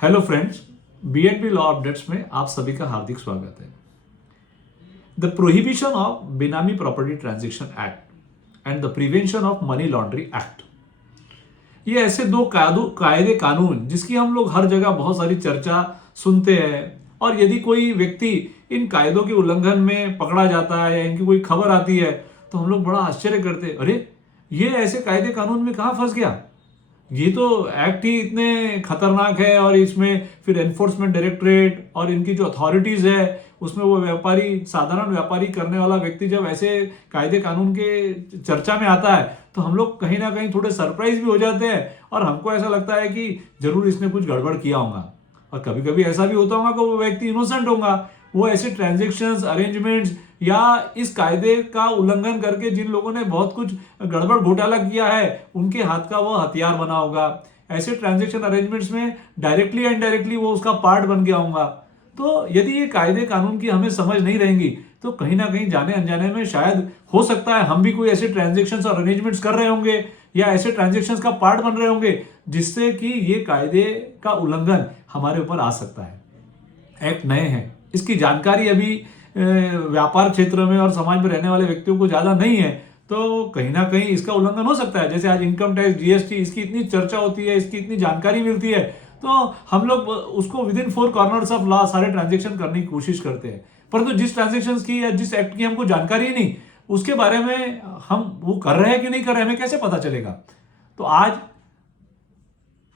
Hello friends, BNB law updates में आप सभी का हार्दिक स्वागत है। द प्रोहिबिशन ऑफ बेनामी property transaction act and the prevention of money laundering act, ये ऐसे दो कायदे कानून जिसकी हम लोग हर जगह बहुत सारी चर्चा सुनते हैं। और यदि कोई व्यक्ति इन कायदों के उल्लंघन में पकड़ा जाता है या इनकी कोई खबर आती है तो हम लोग बड़ा आश्चर्य करते हैं, अरे ये ऐसे कायदे कानून में कहाँ फंस गया। ये तो एक्ट ही इतने खतरनाक है और इसमें फिर एनफोर्समेंट डायरेक्टरेट और इनकी जो अथॉरिटीज है उसमें वो व्यापारी, साधारण व्यापारी करने वाला व्यक्ति जब ऐसे कायदे कानून के चर्चा में आता है तो हम लोग कहीं ना कहीं थोड़े सरप्राइज भी हो जाते हैं और हमको ऐसा लगता है कि जरूर इसने कुछ गड़बड़ किया होगा। और कभी कभी ऐसा भी होता होगा कि वो व्यक्ति इनोसेंट होगा, वो ऐसे ट्रांजेक्शन्स, अरेंजमेंट्स या इस कायदे का उल्लंघन करके जिन लोगों ने बहुत कुछ गड़बड़ घोटाला किया है उनके हाथ का वो हथियार बना होगा। ऐसे ट्रांजेक्शन अरेंजमेंट्स में डायरेक्टली या इनडायरेक्टली वो उसका पार्ट बन गया होगा। तो यदि ये कायदे कानून की हमें समझ नहीं रहेंगी तो कहीं ना कहीं जाने अनजाने में शायद हो सकता है हम भी कोई ऐसे ट्रांजेक्शन्स और अरेंजमेंट्स कर रहे होंगे या ऐसे ट्रांजेक्शन्स का पार्ट बन रहे होंगे जिससे कि ये कायदे का उल्लंघन हमारे ऊपर आ सकता है। एक्ट नए हैं, इसकी जानकारी अभी व्यापार क्षेत्र में और समाज में रहने वाले व्यक्तियों को ज्यादा नहीं है, तो कहीं ना कहीं इसका उल्लंघन हो सकता है। जैसे आज इनकम टैक्स, जीएसटी, इसकी इतनी चर्चा होती है, इसकी इतनी जानकारी मिलती है तो हम लोग उसको with in four corners of law सारे ट्रांजेक्शन करने की कोशिश करते हैं। परंतु जिस ट्रांजेक्शन की या जिस एक्ट की हमको जानकारी ही नहीं उसके बारे में हम वो कर रहे हैं कि नहीं कर रहे हैं हमें कैसे पता चलेगा। तो आज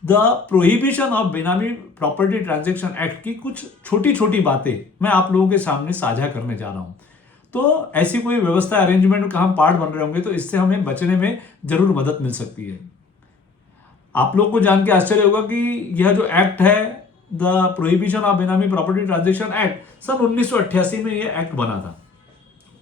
द प्रोहिबिशन ऑफ बेनामी प्रॉपर्टी ट्रांजैक्शन एक्ट की कुछ छोटी छोटी बातें मैं आप लोगों के सामने साझा करने जा रहा हूं। तो ऐसी कोई व्यवस्था, अरेंजमेंट का हम पार्ट बन रहे होंगे तो इससे हमें बचने में जरूर मदद मिल सकती है। आप लोग को जान के आश्चर्य होगा कि यह जो एक्ट है, द प्रोहिबिशन ऑफ बेनामी प्रॉपर्टी ट्रांजैक्शन एक्ट, सन 1988 में यह एक्ट बना था।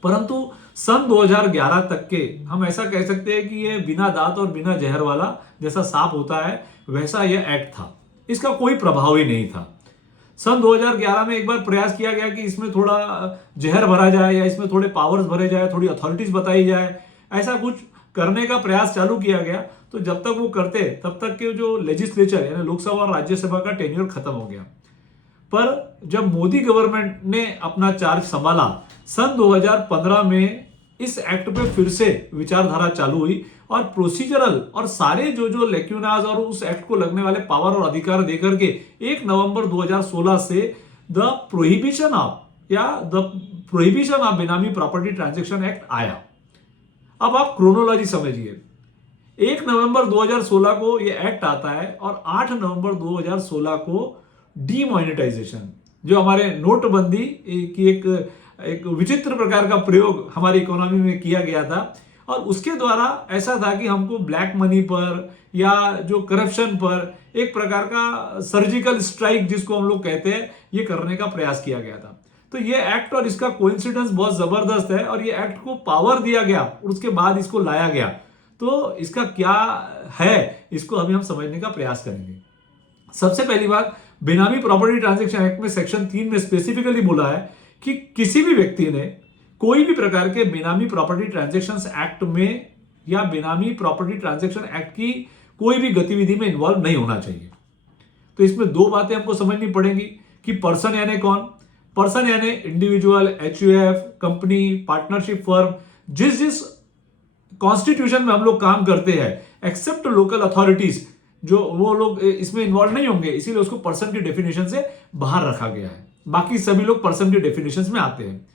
परंतु सन 2011 तक के हम ऐसा कह सकते हैं कि ये बिना दांत और बिना जहर वाला जैसा सांप होता है वैसा यह एक्ट था, इसका कोई प्रभाव ही नहीं था। सन 2011 में एक बार प्रयास किया गया कि इसमें थोड़ा जहर भरा जाए या इसमें थोड़े पावर्स भरे जाए, थोड़ी अथॉरिटीज बताई जाए, ऐसा कुछ करने का प्रयास चालू किया गया। तो जब तक वो करते तब तक के जो लेजिस्लेचर यानी लोकसभा और राज्यसभा का टेन्योर खत्म हो गया। पर जब मोदी गवर्नमेंट ने अपना चार्ज संभाला सन 2015 में इस एक्ट पे फिर से विचारधारा चालू हुई और प्रोसीजरल और सारे जो लेक्यूनाज और उस एक्ट को लगने वाले पावर और अधिकार देकर के 1 नवंबर 2016 से द प्रोहिबिशन ऑफ बेनामी प्रॉपर्टी ट्रांजैक्शन एक्ट आया। अब आप क्रोनोलॉजी समझिए, 1 नवंबर 2016 को यह एक्ट आता है और 8 नवंबर 2016 को डीमोनेटाइजेशन, जो हमारे नोटबंदी की एक विचित्र प्रकार का प्रयोग हमारी इकोनॉमी में किया गया था और उसके द्वारा ऐसा था कि हमको ब्लैक मनी पर या जो करप्शन पर एक प्रकार का सर्जिकल स्ट्राइक जिसको हम लोग कहते हैं ये करने का प्रयास किया गया था। तो ये एक्ट और इसका कोइंसिडेंस बहुत जबरदस्त है और ये एक्ट को पावर दिया गया और उसके बाद इसको लाया गया। तो इसका क्या है इसको अभी हम समझने का प्रयास करेंगे। सबसे पहली बात, बेनामी प्रॉपर्टी ट्रांजैक्शन एक्ट में सेक्शन 3 में स्पेसिफिकली बोला है कि किसी भी व्यक्ति ने कोई भी प्रकार के बेनामी प्रॉपर्टी ट्रांजैक्शंस एक्ट में या बेनामी प्रॉपर्टी ट्रांजैक्शन एक्ट की कोई भी गतिविधि में इन्वॉल्व नहीं होना चाहिए। तो इसमें दो बातें हमको समझनी पड़ेंगी कि पर्सन यानी कौन। पर्सन यानी individual, HUF, company, partnership firm, जिस कॉन्स्टिट्यूशन में हम लोग काम करते हैं एक्सेप्ट लोकल अथॉरिटीज, जो वो लोग इसमें इन्वॉल्व नहीं होंगे, इसीलिए उसको पर्सन की डेफिनेशन से बाहर रखा गया है। बाकी सभी लोग पर्सन की डेफिनेशन में आते हैं।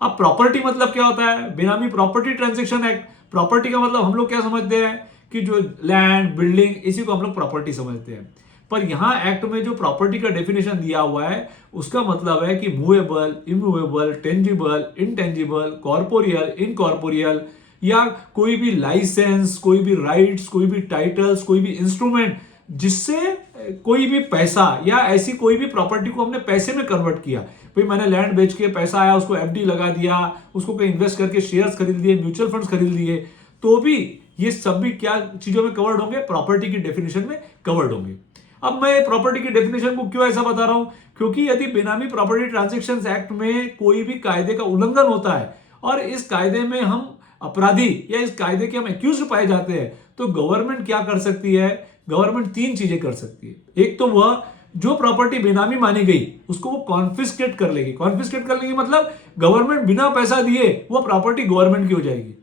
अब प्रॉपर्टी मतलब क्या होता है? बेनामी प्रॉपर्टी ट्रांजैक्शन एक्ट, प्रॉपर्टी का मतलब हम लोग क्या समझते हैं कि जो लैंड, बिल्डिंग, इसी को हम लोग प्रॉपर्टी समझते हैं। पर यहां एक्ट में जो प्रॉपर्टी का डेफिनेशन दिया हुआ है उसका मतलब है कि movable, immovable, tangible, intangible, corporeal, incorporeal, या कोई भी लाइसेंस, कोई भी राइट्स, कोई भी टाइटल्स, कोई भी इंस्ट्रूमेंट जिससे कोई भी पैसा या ऐसी कोई भी प्रॉपर्टी को हमने पैसे में कन्वर्ट किया। भाई मैंने लैंड बेच के पैसा आया, उसको एफडी लगा दिया, उसको कहीं इन्वेस्ट करके शेयर्स खरीद लिए, म्यूचुअल फंड्स खरीद लिए, तो भी ये सब भी क्या चीजों में कवर्ड होंगे? प्रॉपर्टी की डेफिनेशन में कवर्ड होंगे। अब मैं प्रॉपर्टी की डेफिनेशन को क्यों ऐसा बता रहा हूं? क्योंकि यदि बेनामी प्रॉपर्टी ट्रांजैक्शंस एक्ट में कोई भी कायदे का उल्लंघन होता है और इस कायदे में हम अपराधी या इस कायदे के हम एक्यूज पाए जाते हैं तो गवर्नमेंट क्या कर सकती है? गवर्नमेंट तीन चीजें कर सकती है। एक तो वह जो प्रॉपर्टी बेनामी मानी गई उसको वो कॉन्फिस्केट कर लेगी। कॉन्फिस्केट कर लेगी मतलब गवर्नमेंट बिना पैसा दिए वो प्रॉपर्टी गवर्नमेंट की हो जाएगी।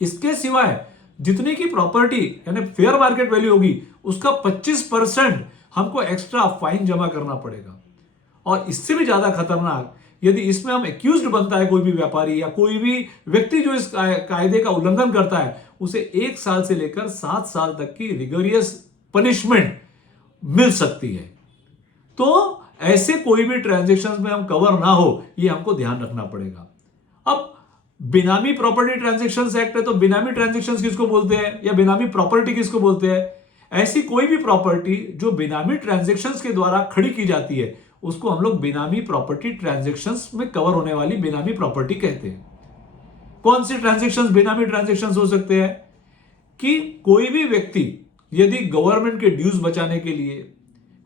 इसके सिवाय जितनी की प्रॉपर्टी यानी फेयर मार्केट वैल्यू होगी उसका 25% हमको एक्स्ट्रा फाइन जमा करना पड़ेगा। और इससे भी ज्यादा खतरनाक, यदि इसमें हम एक्यूज्ड बनता है कोई भी व्यापारी या कोई भी व्यक्ति जो इस कायदे का उल्लंघन करता है, उसे 1 साल से लेकर 7 साल तक की रिगोरियस पनिशमेंट मिल सकती है। तो ऐसे कोई भी ट्रांजैक्शंस में हम कवर ना हो, ये हमको ध्यान रखना पड़ेगा। अब बेनामी प्रॉपर्टी ट्रांजैक्शंस एक्ट है, तो बेनामी ट्रांजैक्शंस किसको बोलते हैं या बेनामी प्रॉपर्टी किसको बोलते हैं? ऐसी कोई भी प्रॉपर्टी जो बेनामी ट्रांजैक्शंस के द्वारा खड़ी की जाती है उसको हम लोग बेनामी प्रॉपर्टी ट्रांजैक्शंस में कवर होने वाली बेनामी प्रॉपर्टी कहते हैं। कौन से ट्रांजैक्शंस बेनामी ट्रांजैक्शंस हो सकते हैं? कि कोई भी व्यक्ति यदि गवर्नमेंट के ड्यूज बचाने के लिए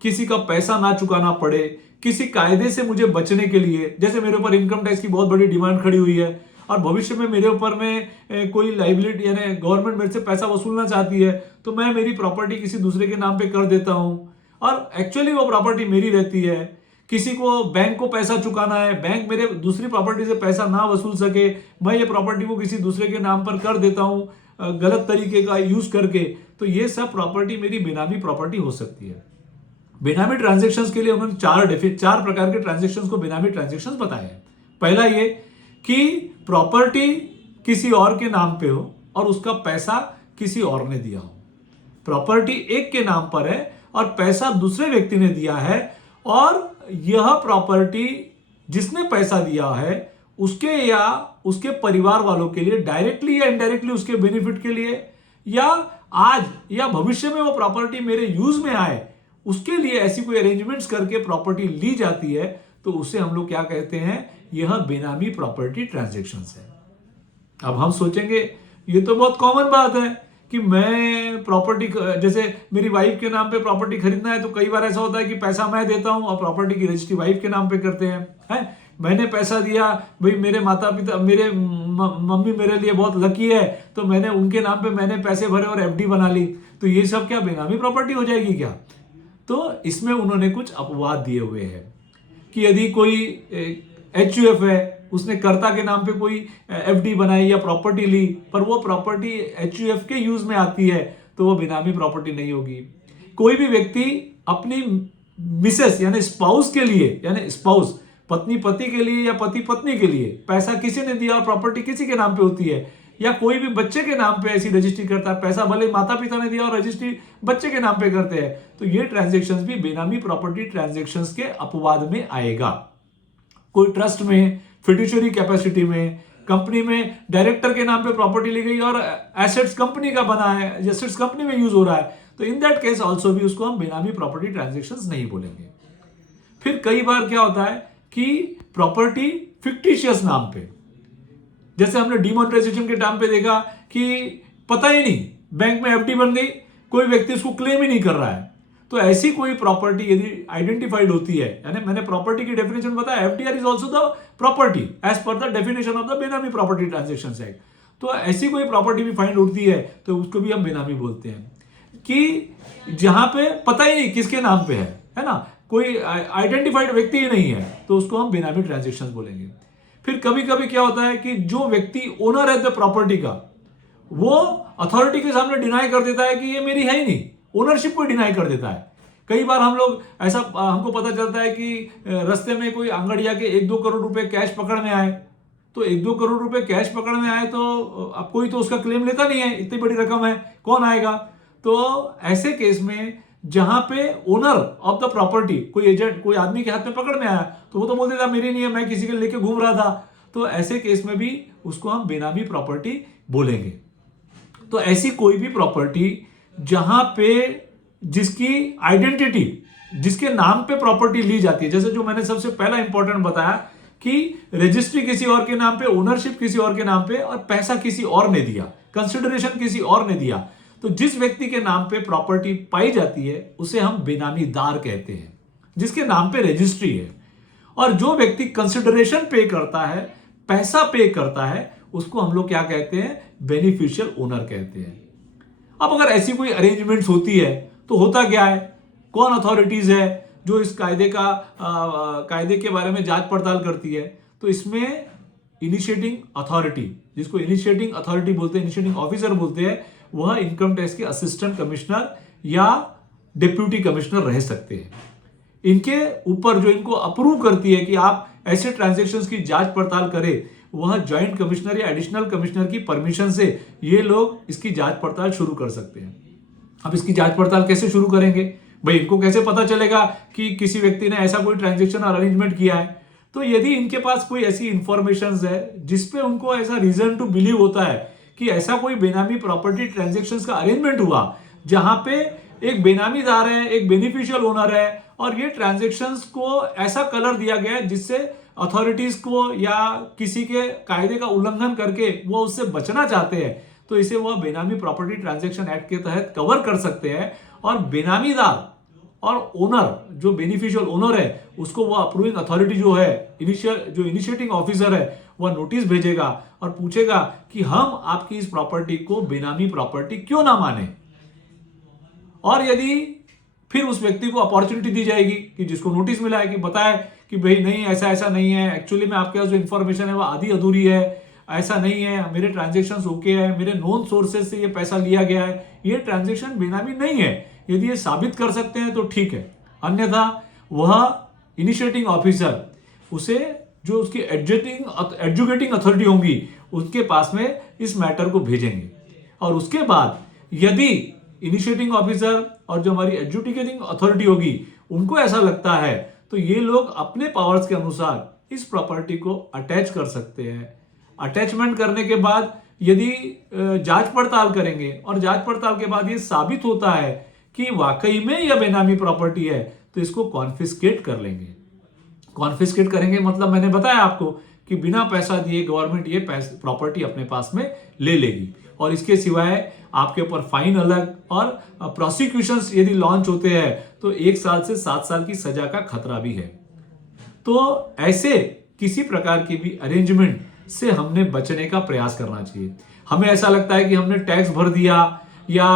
किसी का पैसा ना चुकाना पड़े, किसी कायदे से मुझे बचने के लिए, जैसे मेरे ऊपर इनकम टैक्स की बहुत बड़ी डिमांड खड़ी हुई है और भविष्य में मेरे ऊपर में कोई लाइबिलिटी यानी गवर्नमेंट मेरे से पैसा वसूलना चाहती है, तो मैं मेरी प्रॉपर्टी किसी दूसरे के नाम पे कर देता हूं और एक्चुअली वो प्रॉपर्टी मेरी रहती है। किसी को बैंक को पैसा चुकाना है, बैंक मेरे दूसरी प्रॉपर्टी से पैसा ना वसूल सके, मैं ये प्रॉपर्टी को किसी दूसरे के नाम पर कर देता हूं गलत तरीके का यूज करके, तो ये सब प्रॉपर्टी मेरी बेनामी प्रॉपर्टी हो सकती है। बेनामी ट्रांजैक्शंस के लिए उन्होंने चार प्रकार के ट्रांजैक्शंस को बेनामी ट्रांजैक्शंस बताए हैं। पहला ये कि प्रॉपर्टी किसी और के नाम पे हो और उसका पैसा किसी और ने दिया हो। प्रॉपर्टी एक के नाम पर है और पैसा दूसरे व्यक्ति ने दिया है और यह प्रॉपर्टी जिसने पैसा दिया है उसके या उसके परिवार वालों के लिए डायरेक्टली या इनडायरेक्टली उसके बेनिफिट के लिए, या आज या भविष्य में वो प्रॉपर्टी मेरे यूज में आए उसके लिए ऐसी कोई अरेंजमेंट्स करके प्रॉपर्टी ली जाती है, तो उसे हम लोग क्या कहते हैं? यह बेनामी प्रॉपर्टी ट्रांजैक्शंस है। अब हम सोचेंगे ये तो बहुत कॉमन बात है कि मैं प्रॉपर्टी, जैसे मेरी वाइफ के नाम पे प्रॉपर्टी खरीदना है तो कई बार ऐसा होता है कि पैसा मैं देता हूं और प्रॉपर्टी की रजिस्ट्री वाइफ के नाम पे करते हैं। मैंने पैसा दिया, भाई मेरे माता पिता, मेरे मम्मी मेरे लिए बहुत लकी है तो मैंने उनके नाम पे मैंने पैसे भरे और एफडी बना ली, तो ये सब क्या बेनामी प्रॉपर्टी हो जाएगी क्या? तो इसमें उन्होंने कुछ अपवाद दिए हुए हैं कि यदि कोई एचयूएफ है, उसने कर्ता के नाम पे कोई एफडी बनाई या प्रॉपर्टी ली पर वो प्रॉपर्टी एचयूएफ के यूज में आती है तो वो बेनामी प्रॉपर्टी नहीं होगी। कोई भी व्यक्ति अपनी मिसेस यानी स्पाउस के लिए, यानी स्पाउस पत्नी पति के लिए या पति पत्नी के लिए पैसा किसी ने दिया और प्रॉपर्टी किसी के नाम पे होती है, या कोई भी बच्चे के नाम पे ऐसी रजिस्ट्री करता है, पैसा भले माता पिता ने दिया और रजिस्ट्री बच्चे के नाम पे करते हैं, तो ये ट्रांजैक्शंस भी बेनामी प्रॉपर्टी ट्रांजैक्शंस के अपवाद में आएगा। कोई ट्रस्ट में, फिड्यूशियरी कैपेसिटी में, कंपनी में डायरेक्टर के नाम पे प्रॉपर्टी ली गई और एसेट्स कंपनी का बना है, एसेट्स कंपनी में यूज हो रहा है, तो इन दैट केस आल्सो भी उसको हम बेनामी प्रॉपर्टी ट्रांजैक्शंस नहीं बोलेंगे। फिर कई बार क्या होता है कि प्रॉपर्टी फिक्टिशियस नाम पे, जैसे हमने डिमोनेटाइजेशन के टाइम पे देखा कि पता ही नहीं बैंक में एफडी बन गई, कोई व्यक्ति उसको क्लेम ही नहीं कर रहा है, तो ऐसी कोई प्रॉपर्टी यदि आइडेंटिफाइड होती है, यानी मैंने प्रॉपर्टी की डेफिनेशन बताया, FDR is also the property as per the definition of the benami property transactions act. तो ऐसी कोई प्रॉपर्टी भी फाइंड होती है तो उसको भी हम बेनामी बोलते हैं, कि जहां पे पता ही नहीं किसके नाम पे है ना, कोई आइडेंटिफाइड व्यक्ति ही नहीं है, तो उसको हम बेनामी ट्रांजैक्शंस बोलेंगे। फिर कभी कभी क्या होता है कि जो व्यक्ति ओनर है द प्रॉपर्टी का, वो अथॉरिटी के सामने डिनाई कर देता है कि ये मेरी है ही नहीं, ओनरशिप को डिनाई कर देता है। कई बार हम लोग ऐसा, हमको पता चलता है कि रास्ते में कोई अंगड़िया के 1-2 करोड़ रुपए कैश पकड़ में आए, तो 1-2 करोड़ रुपए कैश पकड़ में आए तो अब कोई तो उसका क्लेम लेता नहीं है, इतनी बड़ी रकम है, कौन आएगा? तो ऐसे केस में जहां पे ओनर ऑफ द प्रॉपर्टी कोई एजेंट, कोई आदमी के हाथ में पकड़ में आया, तो वो तो बोल देता मेरी नहीं है, मैं किसी के लेके घूम रहा था, तो ऐसे केस में भी उसको हम बेनामी प्रॉपर्टी बोलेंगे। तो ऐसी कोई भी प्रॉपर्टी जहां पे जिसकी आइडेंटिटी, जिसके नाम पे प्रॉपर्टी ली जाती है, जैसे जो मैंने सबसे पहला इंपॉर्टेंट बताया कि रजिस्ट्री किसी और के नाम पे, ओनरशिप किसी और के नाम पे और पैसा किसी और ने दिया, कंसिडरेशन किसी और ने दिया, तो जिस व्यक्ति के नाम पे प्रॉपर्टी पाई जाती है उसे हम बेनामीदार कहते हैं, जिसके नाम पे रजिस्ट्री है। और जो व्यक्ति कंसिडरेशन पे करता है, पैसा पे करता है, उसको हम लोग क्या कहते हैं? बेनिफिशियल ओनर कहते हैं। अब अगर ऐसी कोई अरेंजमेंट्स होती है तो होता क्या है कौन अथॉरिटीज है जो इस कायदे के बारे में जांच पड़ताल करती है। तो इसमें इनिशिएटिंग अथॉरिटी, जिसको इनिशिएटिंग अथॉरिटी बोलते हैं, इनिशिएटिंग ऑफिसर बोलते हैं, वह इनकम टैक्स के असिस्टेंट कमिश्नर या डिप्यूटी कमिश्नर रह सकते हैं। इनके ऊपर जो इनको अप्रूव करती है कि आप ऐसे ट्रांजैक्शंस की जांच पड़ताल करें, वह ज्वाइंट कमिश्नर या एडिशनल कमिश्नर की परमिशन से ये लोग इसकी जांच पड़ताल शुरू कर सकते हैं। अब इसकी जांच पड़ताल कैसे शुरू करेंगे भाई, इनको कैसे पता चलेगा कि किसी व्यक्ति ने ऐसा कोई ट्रांजैक्शन अरेंजमेंट किया है। तो यदि इनके पास कोई ऐसी इंफॉर्मेशन है जिसपे उनको ऐसा रीजन टू बिलीव होता है कि ऐसा कोई बेनामी प्रॉपर्टी ट्रांजैक्शंस का अरेंजमेंट हुआ जहां पे एक बेनामीदार है, एक बेनिफिशियल ओनर है, और ये ट्रांजैक्शंस को ऐसा कलर दिया गया है जिससे अथॉरिटीज को या किसी के कायदे का उल्लंघन करके वो उससे बचना चाहते हैं, तो इसे वह बेनामी प्रॉपर्टी ट्रांजैक्शन एक्ट के तहत कवर कर सकते हैं। और बेनामीदार और ओनर, जो बेनिफिशियल ओनर है, उसको वो अप्रूविंग अथॉरिटी जो है, इनिशिएटिंग ऑफिसर है, वह नोटिस भेजेगा और पूछेगा कि हम आपकी इस प्रॉपर्टी को बेनामी प्रॉपर्टी क्यों ना माने। और यदि फिर उस व्यक्ति को अपॉर्चुनिटी दी जाएगी कि जिसको नोटिस मिला है कि बताए कि भाई नहीं, ऐसा ऐसा नहीं है, एक्चुअली में आपके पास जो इन्फॉर्मेशन है वो आधी अधूरी है, ऐसा नहीं है, मेरे ट्रांजैक्शंस ओके है, मेरे नोन सोर्सेज से ये पैसा लिया गया है, ये ट्रांजैक्शन बेनामी नहीं है। यदि ये साबित कर सकते हैं तो ठीक है, अन्यथा वह इनिशिएटिंग ऑफिसर उसे जो उसकी एडजुकेटिंग अथॉरिटी होंगी उसके पास में इस मैटर को भेजेंगे। और उसके बाद यदि इनिशिएटिंग ऑफिसर और जो हमारी एडजुकेटिंग अथॉरिटी होगी उनको ऐसा लगता है तो ये लोग अपने पावर्स के अनुसार इस प्रॉपर्टी को अटैच कर सकते हैं। अटैचमेंट करने के बाद यदि जांच पड़ताल करेंगे और जांच पड़ताल के बाद ये साबित होता है कि वाकई में यह बेनामी प्रॉपर्टी है तो इसको कॉन्फिस्केट कर लेंगे। कॉन्फिस्केट करेंगे मतलब मैंने बताया आपको कि बिना पैसा दिए गवर्नमेंट ये प्रॉपर्टी अपने पास में ले लेगी, और इसके सिवाय आपके ऊपर फाइन अलग, और प्रोसिक्यूशंस यदि लॉन्च होते हैं तो 1 साल से 7 साल की सजा का खतरा भी है। तो ऐसे किसी प्रकार की भी अरेंजमेंट से हमने बचने का प्रयास करना चाहिए। हमें ऐसा लगता है कि हमने टैक्स भर दिया या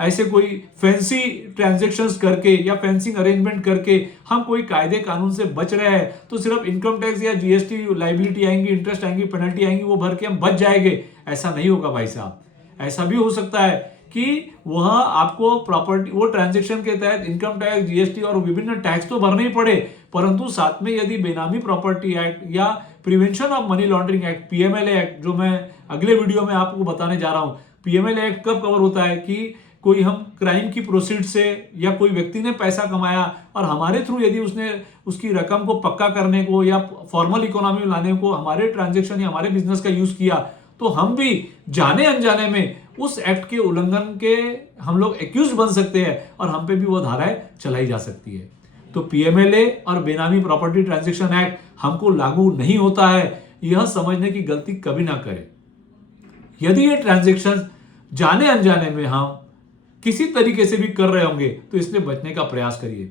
ऐसे कोई फैंसी ट्रांजैक्शंस करके या फैंसिंग अरेंजमेंट करके हम कोई कायदे कानून से बच रहे हैं तो सिर्फ इनकम टैक्स या जीएसटी लाइबिलिटी आएंगी, इंटरेस्ट आएंगी, पेनल्टी आएंगी, वो भर के हम बच जाएंगे। ऐसा नहीं होगा भाई साहब। ऐसा भी हो सकता है कि वह आपको प्रॉपर्टी, वो ट्रांजैक्शन के तहत इनकम टैक्स, जीएसटी और विभिन्न टैक्स तो भरने ही पड़े, परंतु साथ में यदि बेनामी प्रॉपर्टी एक्ट या prevention of money laundering act, PMLA act, जो मैं अगले वीडियो में आपको बताने जा रहा हूं, पीएमएलए एक्ट कब कवर होता है कि कोई हम क्राइम की प्रोसीड से या कोई व्यक्ति ने पैसा कमाया और हमारे थ्रू यदि उसने उसकी रकम को पक्का करने को या फॉर्मल इकोनॉमी में लाने को हमारे ट्रांजैक्शन या हमारे बिजनेस का यूज किया, तो हम भी जाने अनजाने में उस एक्ट के उल्लंघन के हम लोग एक्यूज बन सकते हैं और हम पे भी वो धाराएं चलाई जा सकती है। तो पीएमएलए और बेनामी प्रॉपर्टी ट्रांजैक्शन एक्ट हमको लागू नहीं होता है, यह समझने की गलती कभी ना करें। यदि ये ट्रांजैक्शन जाने अनजाने में हम किसी तरीके से भी कर रहे होंगे तो इससे बचने का प्रयास करिए।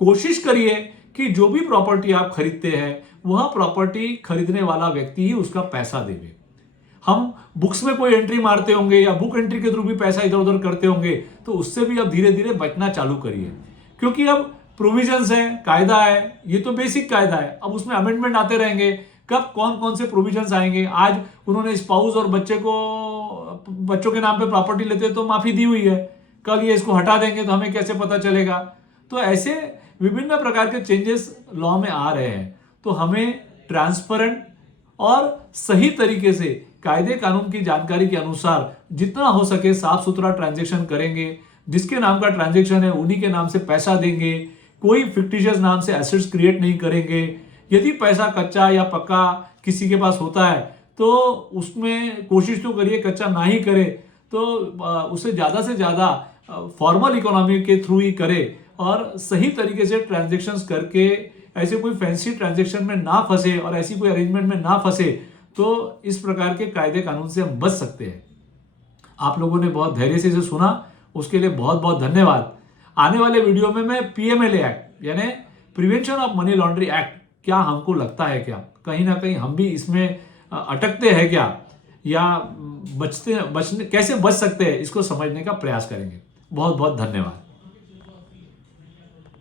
कोशिश करिए कि जो भी प्रॉपर्टी आप खरीदते हैं वह प्रॉपर्टी खरीदने वाला व्यक्ति ही उसका पैसा देवे। हम बुक्स में कोई एंट्री मारते होंगे या बुक एंट्री के थ्रू भी पैसा इधर उधर करते होंगे तो उससे भी अब धीरे धीरे बचना चालू करिए, क्योंकि अब प्रोविजंस है, कायदा है, ये तो बेसिक कायदा है, अब उसमें अमेंडमेंट आते रहेंगे। कब कौन कौन से प्रोविजंस आएंगे, आज उन्होंने स्पाउस और बच्चों के नाम पे प्रॉपर्टी लेते तो माफी दी हुई है, कल ये इसको हटा देंगे तो हमें कैसे पता चलेगा। तो ऐसे विभिन्न प्रकार के चेंजेस लॉ में आ रहे हैं, तो हमें ट्रांसपेरेंट और सही तरीके से कायदे कानून की जानकारी के अनुसार जितना हो सके साफ सुथरा ट्रांजैक्शन करेंगे। जिसके नाम का ट्रांजैक्शन है उन्हीं के नाम से पैसा देंगे, कोई फिक्टिशियस नाम से एसेट्स क्रिएट नहीं करेंगे। यदि पैसा कच्चा या पक्का किसी के पास होता है तो उसमें कोशिश तो करिए कच्चा ना ही करे, तो उसे ज़्यादा से ज़्यादा फॉर्मल इकोनॉमी के थ्रू ही करे और सही तरीके से ट्रांजैक्शंस करके ऐसे कोई फैंसी ट्रांजैक्शन में ना फंसे और ऐसी कोई अरेंजमेंट में ना फंसे, तो इस प्रकार के कायदे कानून से हम बच सकते हैं। आप लोगों ने बहुत धैर्य से इसे सुना, उसके लिए बहुत बहुत धन्यवाद। आने वाले वीडियो में मैं पीएमएलए एक्ट यानी prevention of money laundry act, क्या हमको लगता है क्या कहीं ना कहीं हम भी इसमें अटकते हैं क्या, या कैसे बच सकते हैं, इसको समझने का प्रयास करेंगे। बहुत बहुत धन्यवाद।